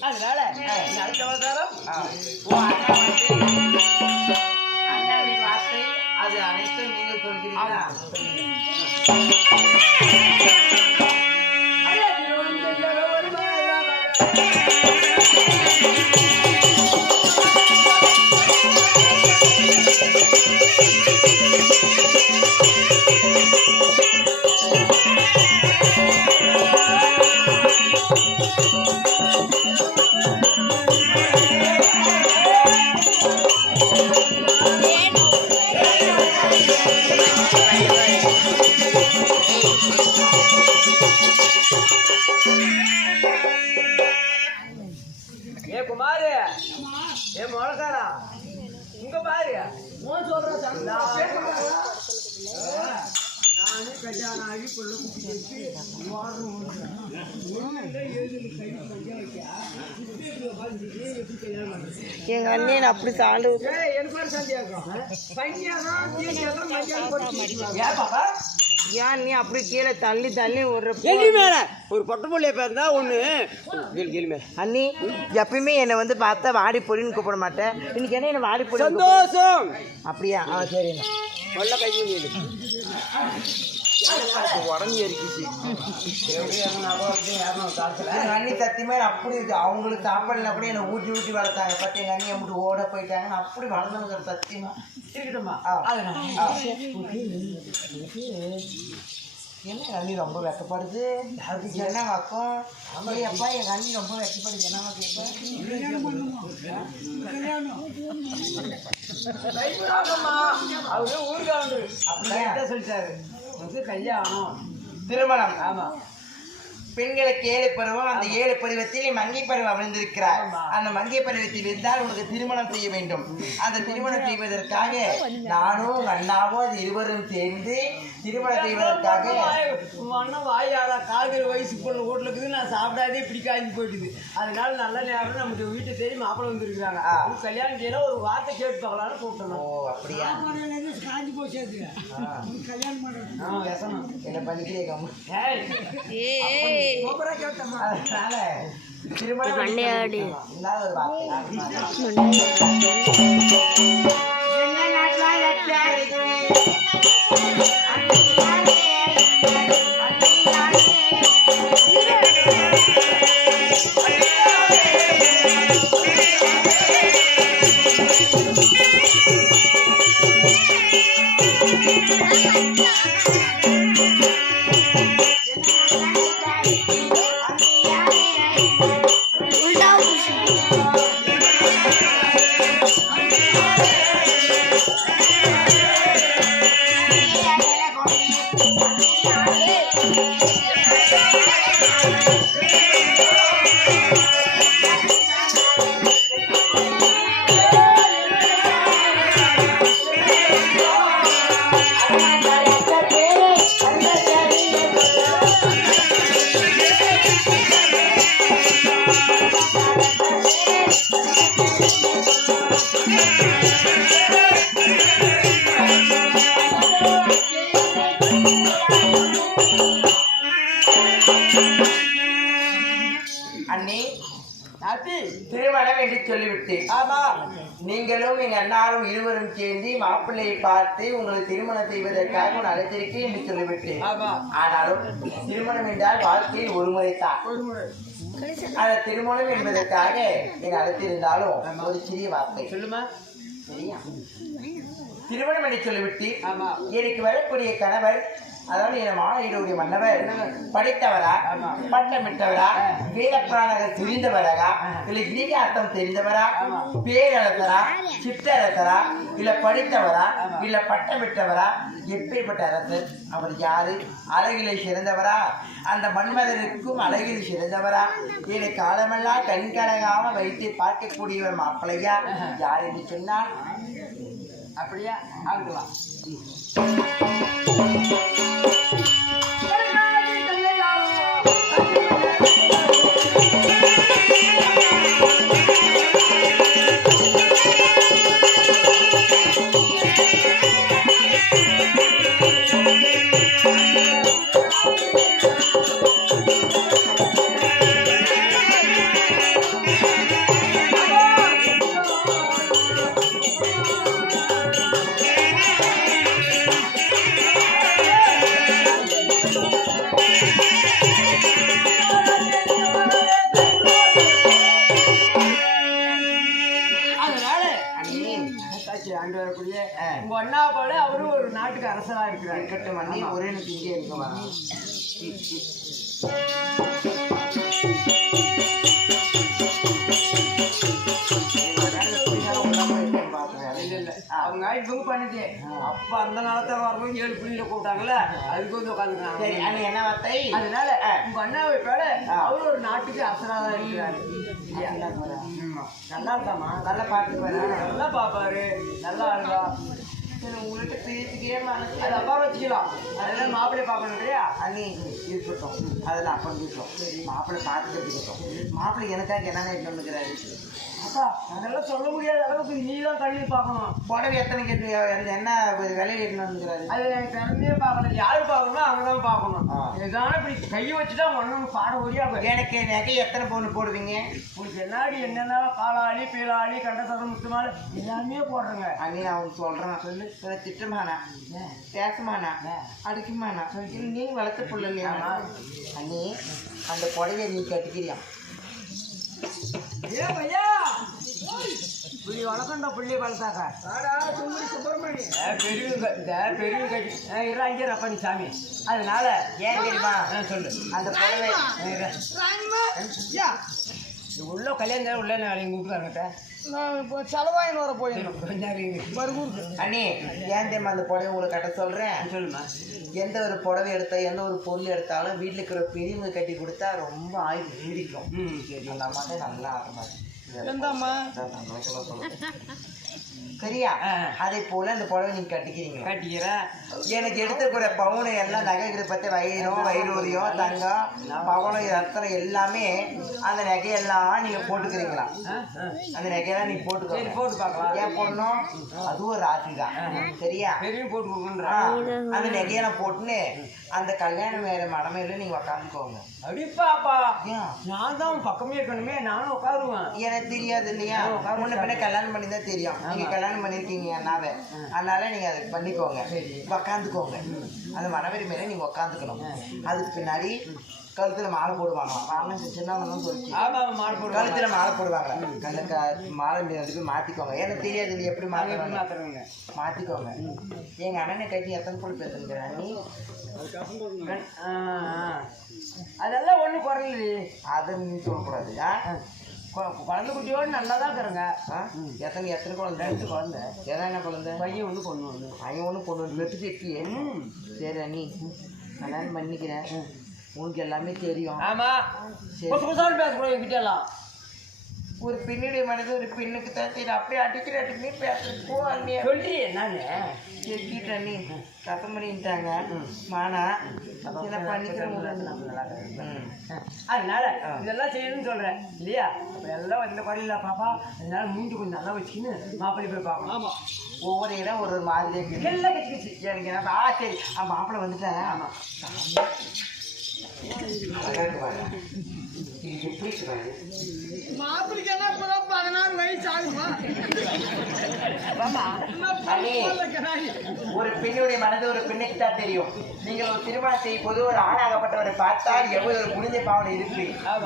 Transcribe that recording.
அதனால அடுத்த அவதாரம் அண்ணாவின் வார்த்தை. அது அனைத்தும் நீங்கள் சொல்கிறீங்களா? இங்க பாரு. நானே கல்யாணம் ஆகி கொள்ள குட்டி வச்சு எங்க அண்ணன் அப்படி சாண்டு. எனக்கு ஒரு ஏன் நீ அப்படி கீழே தள்ளி தள்ளி ஒரு எலி மேல. ஒரு பொட்டை புள்ளைய பிறந்தா ஒண்ணு. கேள்வி அண்ணி எப்பயுமே என்னை வந்து பார்த்தா வாடி பொடின்னு கூப்பிட மாட்டேன். இன்னைக்கு என்ன என்ன வாடி பொடி சந்தோஷம். அப்படியா? ஆ சரிண்ணா. நல்ல கை உடம்பு எரிக்கிச்சு அண்ணி சத்தியமா அப்படி இருக்கு. அவங்களுக்கு சாப்பாடுல கூட என்ன ஊட்டி ஊட்டி வளர்த்தாங்க. பத்தி எங்க அண்ணி மட்டும் ஓட போயிட்டாங்கன்னு அப்படி வளர்ந்தனுங்க சத்தியமா. இருக்கட்டுமா. என்ன எங்க அண்ணி ரொம்ப வெக்கப்படுது அதுக்கு என்ன வக்கம் அம்மா அப்பா எங்க அண்ணி ரொம்ப வெக்கப்படுது என்ன கேட்பேன் அவரு ஊருக்காரரு அப்படியா? அப்படியே சொல்லிட்டாரு உனக்கு கல்யாணம் திருமணம் ஆமா பெண்களுக்கு ஏழு பருவம் அந்த ஏழு பருவத்தில் மங்கை பருவம் அமர்ந்திருக்கிறார். ஆமா. அந்த மங்கை பருவத்தில் இருந்தால் உனக்கு திருமணம் செய்ய வேண்டும். அந்த திருமணம் செய்வதற்காக நானும் உங்க அண்ணாவும் அது இருவரும் சேர்ந்து திருமணம் செய்வதற்காக அண்ணன் வாயாரா கால்கள் வயசு பொண்ணு வீட்டுல இருக்குது நான் சாப்பிடாதே பிடிக்காது போயிட்டுது. அதனால நல்ல நேரம் நம்ம வீட்டை தேடி மாப்பிள்ளை வந்திருக்காங்க கல்யாணம் செய்யல ஒரு வார்த்தை கேட்டு பார்க்கலாம்னு ஓ கூப்பிட்டோம் அப்படியா ஆ. ஆ பேசணும் என்ன பண்ணிக்கிறீங்க அம்மா? ஏய். திருமணம் மண்டையாடு. திருமணம் என்று சொல்லிவிட்டேன். ஆமா. நீங்களும் எங்க அண்ணாரும் இருவரும் சேர்ந்து மாப்பிள்ளையை பார்த்து உங்களை திருமணம் செய்வதற்காக உன்னை அழைத்திருக்கேன் என்று சொல்லிவிட்டேன். ஆனாலும் திருமணம் என்றால் வாழ்க்கையில் ஒரு முறை அந்த திருமணம் என்பதற்காக நீங்க அழைத்திருந்தாலும் ஒரு சிறிய வார்த்தை. சொல்லுமா? சரியா? திருமணம் என்று சொல்லிவிட்டு எனக்கு வரக்கூடிய கணவர் அதாவது என் மாநிலவுடைய மன்னவர் படித்தவரா. பட்டமிட்டவரா வேதப்புராணங்கள் தெரிந்தவரா இல்ல இனியார்த்தம் தெரிந்தவரா. பேரரசரா சிற்றரசரா இல்ல படித்தவரா. இல்ல பட்டமிட்டவரா எப்பேற்பட்ட அரசர்? அவர் யாரு? அழகிலே சிறந்தவரா? அந்த மன்மதனுக்கும் அழகில் சிறந்தவரா? என்னை காலமெல்லாம் கண்கலகாம வைத்து பார்க்கக்கூடியவர் மாப்பிள்ளையா? யார் என்று சொன்னால்? அப்படியா? ஆகலாம். Thank you. ஆட்சி ஆண்டு வரக்கூடிய உங்க அண்ணா போல அவரும் ஒரு நாட்டுக்கு அரசரா இருக்கிறார். இருக்கட்டும் அண்ணே ஒரே எனக்கு இங்கே இருக்க அவங்க இவங்க பண்ணிட்டு அப்ப அந்த நாளத்தை வரணும் ஏழு புள்ளியில கூப்பிட்டாங்கல்ல அதுக்கு வந்து உட்காந்துருக்காங்க. சரி அண்ணன் என்ன வார்த்தை? அதனால உங்க அண்ணாவை போல அவரும் ஒரு நாட்டுக்கு அரசராக தான் இருக்கிறாரு நல்லா இருக்காமா நல்லா பாட்டு நல்லா பாப்பாரு. நல்லா ஆளுவா. சரி உங்கள்கிட்ட பேசிக்கவே மனசு அது அப்பா வச்சுக்கலாம் அதெல்லாம் மாப்பிள்ளை பார்க்கணும் இல்லையா? அண்ணி இருக்கட்டும். அதில் அப்போ இருக்கட்டும். மாப்பிள்ளை பார்த்துட்டு இருக்கட்டும். மாப்பிள்ளை எனக்காக என்னென்ன எடுத்துக்கிறாரு அப்பா அதெல்லாம் சொல்ல முடியாத அளவுக்கு நீ தான் கல்வி பார்க்கணும். புடவை எத்தனை கேட்டு என்ன எடுத்துன்னு வந்துக்கிறாரு? அது எனக்கு திறமையே பார்க்கணும் யாரு பார்க்கணுமோ அவங்க தான் பார்க்கணும். இதுதானே இப்படி கையை வச்சுட்டா ஒன்றும் பாட போய் எனக்கு நகை எத்தனை பவுன் போடுவீங்க? உங்களுக்கு என்னாடி என்னென்ன காலாளி பீலாளி கண்டசரம் முத்துமாலை எல்லாமே போடுறேங்க. அண்ணி நான் உனக்கு சொல்கிறேன் சொல்ல. திட்டமானா? பேசமானா? அடிக்குமானா? இல்லை நீ வளர்த்த புள்ள இல்லையா? அண்ணி அந்த புடவையை நீ கட்டிக்கிறியா? ஏ பையா வளர்க்கண்டா புள்ளி வளர்த்தாக்கா. பெரியவங்க இந்த பெரியவங்க கட்டி இரு ரப்பனி சாமி. அதனால ஏன் தெரியுமா? சொல்லு. அந்த புடவை. இது உள்ள கல்யாணம் உள்ள எங்கள் வீட்டுக்காரங்கிட்ட நான் இப்போ செலவாயின்னு வர போய் கொஞ்ச நேரம் இரு. மறுபூருக்கு அண்ணி ஏன் தெரியுமா அந்த புடவை உங்களுக்கு கட்ட சொல்கிறேன் சொல்லுமா. எந்த ஒரு புடவை எடுத்தா எந்த ஒரு பொருள் எடுத்தாலும் வீட்டில் இருக்கிற பெரியவங்க கட்டி கொடுத்தா ரொம்ப ஆயுள் நீடிக்கும். அந்த அம்மா தான் நல்லா ஆடுமாரு எந்தாம்மா சரியா. அதே போல அந்த புடவை நீங்க கட்டிக்கிறீங்க கட்டிக்கிறேன் எனக்கு எடுத்துக்கூட பவுனு எல்லாம் நகைகளை பற்றி வயிறும் வைரூரியம் தங்கம் பவனம் ரத்தனம் எல்லாமே அந்த நகையெல்லாம் நீங்க போட்டுக்கிறீங்களா. அந்த நகையெல்லாம் நீ சரி போட்டுக்கோ போட்டு பார்க்கலாம். ஏன் போடணும்? அதுவும் ராசி தான். சரியா? போட்டு ஆ, கொடுக்குன்றேன் அந்த நகையெல்லாம் போட்டுன்னு அந்த கல்யாணம் வேற மடமையில நீங்க உக்காந்துக்கோங்க. அப்படிப்பாப்பா ஏன்? நான் தான் பக்கமே இருக்கணுமே. நானும் உட்காருவேன் எனக்கு தெரியாது இல்லையா? முன்ன பின்ன கல்யாணம் பண்ணி தான் தெரியும் நீங்க கல்யாணம் பண்ணிருக்கீங்க அண்ணாவை. அதனால நீங்க அதை பண்ணிக்கோங்க. உக்காந்துக்கோங்க. அந்த மனவரி மேல நீங்க உக்காந்துக்கணும். அதுக்கு பின்னாடி கழுத்துல மாலை போடுவாங்க. மாலை சின்னவங்க சொல்லிச்சு போடுவாங்க. கழுத்துல மாலை போடுவாங்க. அந்த க- மாலை வந்து மாத்திக்கோங்க. எனக்கு தெரியாது இல்லையா எப்படி நாங்க எப்படி மாத்துவாங்க மாத்துறோங்க? மாத்திக்கோங்க. எங்க அண்ணனை கட்டி எத்தனை பொண்ணு பேசுங்கிற நீ. அதெல்லாம் ஒன்றும் குறையில்லை அதை நீ சொல்லக்கூடாது ஆ? குழந்தை குட்டியோடு நல்லா தான் இருக்கிறேங்க? எத்தனை எத்தனை குழந்தை? ரெண்டு குழந்தை. எத்தனை குழந்தை? பையன் ஒன்று பொண்ணு ஒன்று அவன் ஒன்றும் பொண்ணு ஒன்று வெட்டுட்டு இருக்கியே சரி அண்ணி. கல்யாணம் பண்ணிக்கிறேன்? உனக்கு எல்லாமே தெரியும். ஆமா. சரி. பேசக்கூடாது என்கிட்ட எல்லாம் ஒரு பெண்ணுடைய மனது ஒரு பெண்ணுக்கு தான் சரி அப்படியே அடிக்கிற அடிக்கடி பேசுறது. போ அண்ணியா சொல்லி என்னன்னு கேட்டு அண்ணி சத்தம் பண்ணிட்டாங்க மானா என்ன பண்ணிக்கிறேன். அதனால இதெல்லாம் செய்யணும்னு சொல்றேன். இல்லையா? அப்ப எல்லாம் இந்த குறையில பாப்பா. அதனால மூஞ்சி கொஞ்சம் நல்லா வச்சுக்கின்னு மாப்பிள்ளை போய் பார்க்கணும். ஆமா. ஒவ்வொரு இடம் ஒரு ஒரு இருக்குது எல்லாம் கட்சி கட்சி எனக்கு என்ன ஆ சரி. ஆ மாப்பிள்ளை வந்துட்டேன் ஆமாம் அழகா இருக்கு பாரு. இது எப்படி இருக்கு பாரு. மாப்பிளைக்கு என்ன இப்போ பதினாறு வயசு ஆகுமா அண்ணி, ஒரு பெண்ணுடைய மனது ஒரு பெண்ணுக்கு தான் தெரியும் நீங்கள் ஒரு திருமணம் செய்யும் போது ஒரு ஆணாகப்பட்டவரை பார்த்தால் எவ்வளவு ஒரு புனித பாவனை இருக்கு